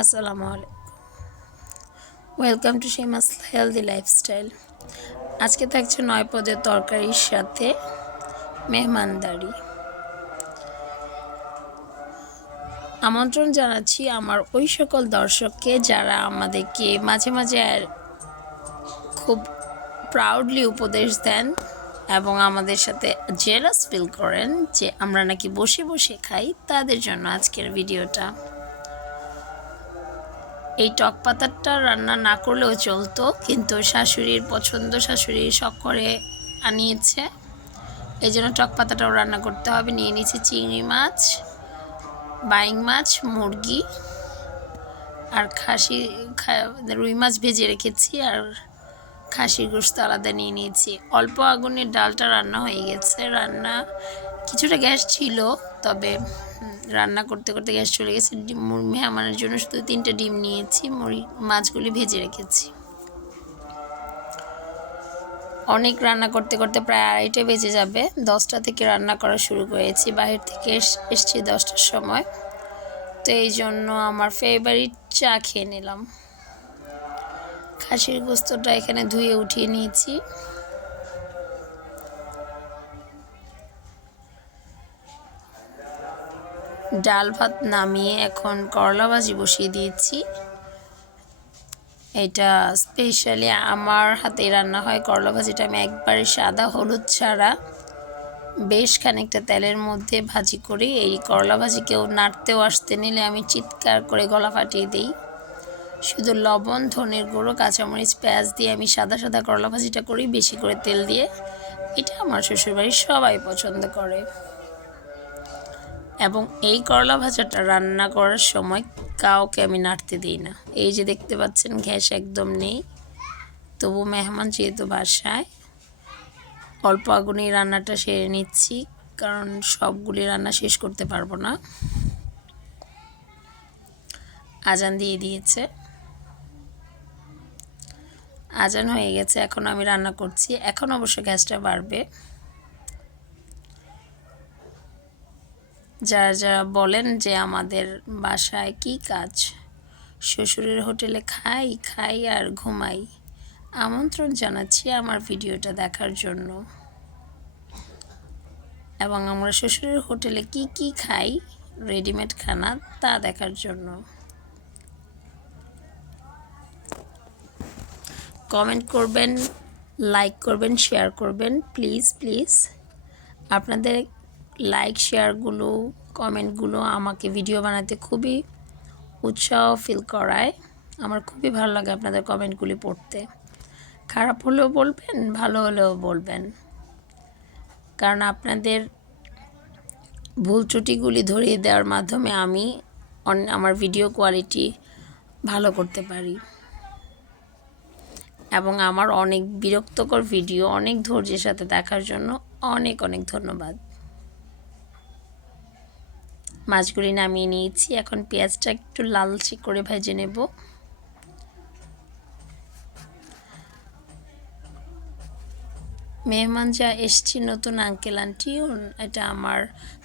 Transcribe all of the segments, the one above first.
আসসালামু আলাইকুম। Welcome to Shemas healthy lifestyle আজকে থাকছে নয় পদের তরকারির সাথে মেহমানদারি। আমন্ত্রণ জানাচ্ছি আমার ওই সকল দর্শককে যারা আমাদেরকে মাঝে মাঝে খুব প্রাউডলি উপদেশ দেন এবং আমাদের সাথে জেলাস ফিল করেন যে আমরা নাকি বসে বসে খাই, তাদের জন্য আজকের ভিডিওটা। এই টক পাতাটা রান্না না করলেও চলতো, কিন্তু শাশুড়ির পছন্দ, শাশুড়ি শখ করে আনিয়েছে। এই জন্য টক পাতাটাও রান্না করতে হবে। নিয়ে নিয়েছি চিংড়ি মাছ, বাইং মাছ, মুরগি আর খাসি রুই মাছ ভেজে রেখেছি আর খাসির গোস্ত আলাদা নিয়ে নিয়েছি। অল্প আগুনের ডালটা রান্না হয়ে গেছে। রান্না কিছুটা গ্যাস ছিল, তবে রান্না করতে করতে গ্যাস চলে গেছে। মেহমানের জন্য শুধু তিনটে ডিম নিয়েছি, মুড়ি, মাছগুলি ভেজে রেখেছি। অনেক রান্না করতে করতে প্রায় আড়াইটে বেজে যাবে। দশটা থেকে রান্না করা শুরু করেছি, বাহির থেকে এসছি দশটার সময়। তো এই জন্য আমার ফেভারিট চা খেয়ে নিলাম। খাসির গোস্তটা এখানে ধুয়ে উঠিয়ে নিয়েছি। ডাল ভাত নামিয়ে এখন করলা ভাজি বসিয়ে দিয়েছি। এটা স্পেশালি আমার হাতে রান্না হয় করলা ভাজিটা। আমি একবারে সাদা হলুদ ছাড়া বেশ খানিকটা তেলের মধ্যে ভাজি করি। এই করলা ভাজি কেউ নাড়তেও আসতে নিলে আমি চিৎকার করে গলা ফাটিয়ে দিই। শুধু লবণ, ধনের গুঁড়ো, কাঁচামরিচ, পেঁয়াজ দিয়ে আমি সাদা সাদা করলা ভাজিটা করি, বেশি করে তেল দিয়ে। এটা আমার শ্বশুরবাড়ির সবাই পছন্দ করে। এবং এই করলা ভাজাটা রান্না করার সময় কাউকে আমি নাড়তে দিই না। এই যে দেখতে পাচ্ছেন, গ্যাস একদম নেই। তবু মেহমান যেহেতু বাসায়, অল্প আগুনেই রান্নাটা সেরে নিচ্ছি, কারণ সবগুলি রান্না শেষ করতে পারব না। আজান দিয়ে দিয়েছে। আজান হয়ে গেছে, এখন আমি রান্না করছি। এখন অবশ্য গ্যাসটা বাড়বে। যারা যারা বলেন যে আমাদের বাসায় কি কাজ? শ্বশুরের হোটেলে খাই খাই আর ঘুমাই। আমন্ত্রণ জানাচ্ছি আমার ভিডিওটা দেখার জন্য। এবং আমরা শ্বশুরের হোটেলে কি কি খাই? রেডিমেড খানা তা দেখার জন্য। কমেন্ট করবেন লাইক করবেন শেয়ার করবেন প্লিজ প্লিজ আপনাদের লাইক শেয়ারগুলো কমেন্টগুলো আমাকে ভিডিও বানাতে খুবই উৎসাহ ফিল করায়। আমার খুবই ভালো লাগে আপনাদের কমেন্টগুলি পড়তে। খারাপ হলেও বলবেন, ভালো হলেও বলবেন। কারণ আপনাদের ভুল ত্রুটিগুলি ধরিয়ে দেওয়ার মাধ্যমে আমি আমার ভিডিও কোয়ালিটি ভালো করতে পারি। এবং আমার অনেক বিরক্তকর ভিডিও অনেক ধৈর্যের সাথে দেখার জন্য অনেক অনেক ধন্যবাদ। মাছগুলি নামিয়ে নিয়েছি। এখন পেঁয়াজটা একটু লালচে করে ভেজে নেব। মেহমান যা এসছি, নতুন আঙ্কেল আন্টি এটা আমার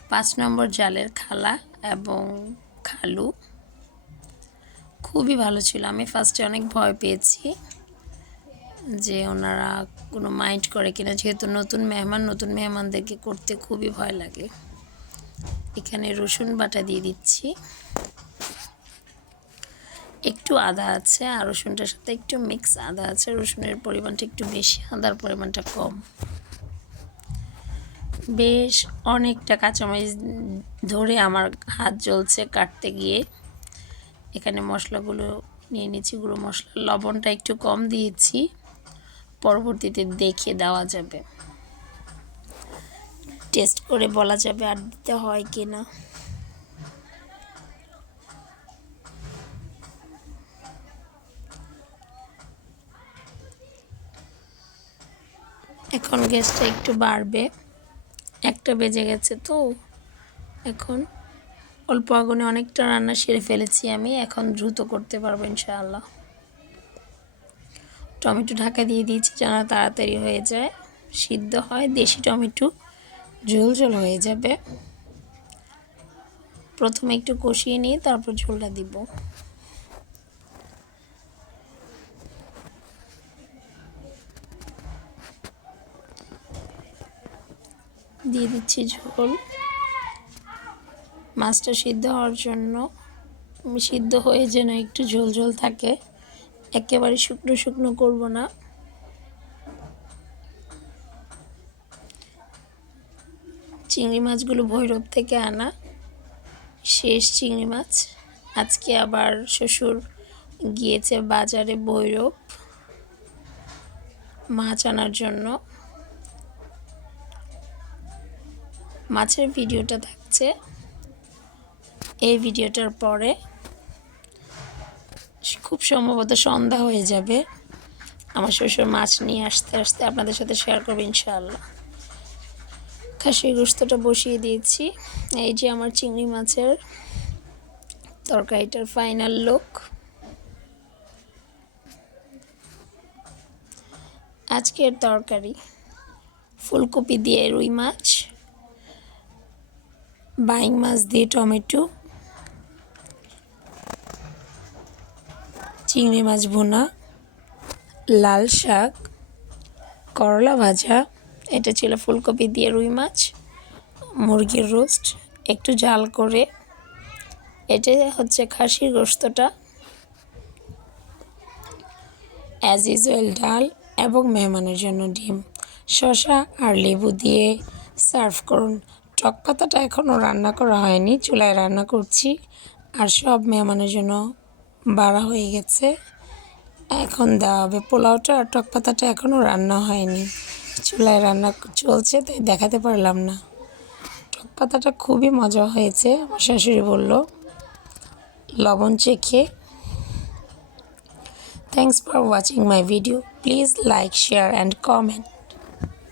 পাঁচ নম্বর জালের খালা এবং খালু। খুবই ভালো ছিল। আমি ফার্স্টে অনেক ভয় পেয়েছি যে ওনারা কোনো মাইন্ড করে কিনা। যেহেতু নতুন মেহমান, নতুন মেহমানদেরকে করতে খুবই ভয় লাগে। এখানে রসুন বাটা দিয়ে দিচ্ছি। একটু আদা আছে আর রসুনটার সাথে একটু মিক্স আদা আছে, রসুনের পরিমাণটা একটু বেশি, আদার পরিমাণটা কম। বেশ অনেকটা কাঁচামরিচ ধরে আমার হাত জ্বলছে কাটতে গিয়ে। এখানে মশলাগুলো নিয়ে নিচ্ছি গুঁড়ো মশলা, লবণটা একটু কম দিয়েছি। পরবর্তীতে দেখে দেওয়া যাবে। টেস্ট করে বলা যাবে আর দিতে হয় কি না। এখন গ্যাসটা একটু বাড়বে। একটা বেজে গেছে তো। এখন অল্প আগুনে অনেকটা রান্না সেরে ফেলেছি আমি। এখন দ্রুত করতে পারব ইনশাআল্লাহ। টমেটো ঢাকা দিয়ে দিয়েছি যেন তাড়াতাড়ি হয়ে যায়। সিদ্ধ হয় দেশি টমেটো। ঝোল ঝোল হয়ে যাবে। প্রথমে একটু কষিয়ে নিয়ে তারপর ঝোলটা দিব। দিয়ে দিচ্ছি ঝোল। মাছটা সিদ্ধ হওয়ার জন্য সিদ্ধ হয়ে যেন একটু ঝোল ঝোল থাকে। একেবারে শুকনো শুকনো করব না। চিংড়ি মাছগুলো ভৈরব থেকে আনা। শেষ চিংড়ি মাছ। আজকে আবার শ্বশুর গিয়েছে বাজারে ভৈরব মাছ আনার জন্য। মাছের ভিডিওটা থাকছে। এই ভিডিওটার পরে খুব সম্ভবত সন্ধ্যা হয়ে যাবে। আমার শ্বশুর মাছ নিয়ে আসতে আসতে আপনাদের সাথে শেয়ার করব ইনশাআল্লাহ। খাসির গোস্তটা বসিয়ে দিয়েছি। এই যে আমার চিংড়ি মাছের তরকারিটার ফাইনাল লুক আজকের তরকারি, ফুলকপি দিয়ে রুই মাছ, বাইং মাছ দিয়ে টমেটো, চিংড়ি মাছ ভুনা, লাল শাক, করলা ভাজা এটা ছিল ফুলকপি দিয়ে রুই মাছ, মুরগির রোস্ট, একটু জাল করে। এটা হচ্ছে খাসির গোস্তটা অ্যাজ ইউজুয়াল ডাল এবং মেহমানের জন্য ডিম, শসা আর লেবু দিয়ে সার্ভ করুন। টক পাতাটা এখনও রান্না করা হয়নি, চুলায় রান্না করছি আর সব মেহমানের জন্য বাড়া হয়ে গেছে। এখন দেওয়া হবে পোলাওটা, আর টক পাতাটা এখনও রান্না হয়নি। চুলায় রান্না চলছে, তাই দেখাতে পারলাম না। টক পাতাটা খুবই মজা হয়েছে, আমার শাশুড়ি বলল, লবণ চেখে thanks for watching my video please like share and comment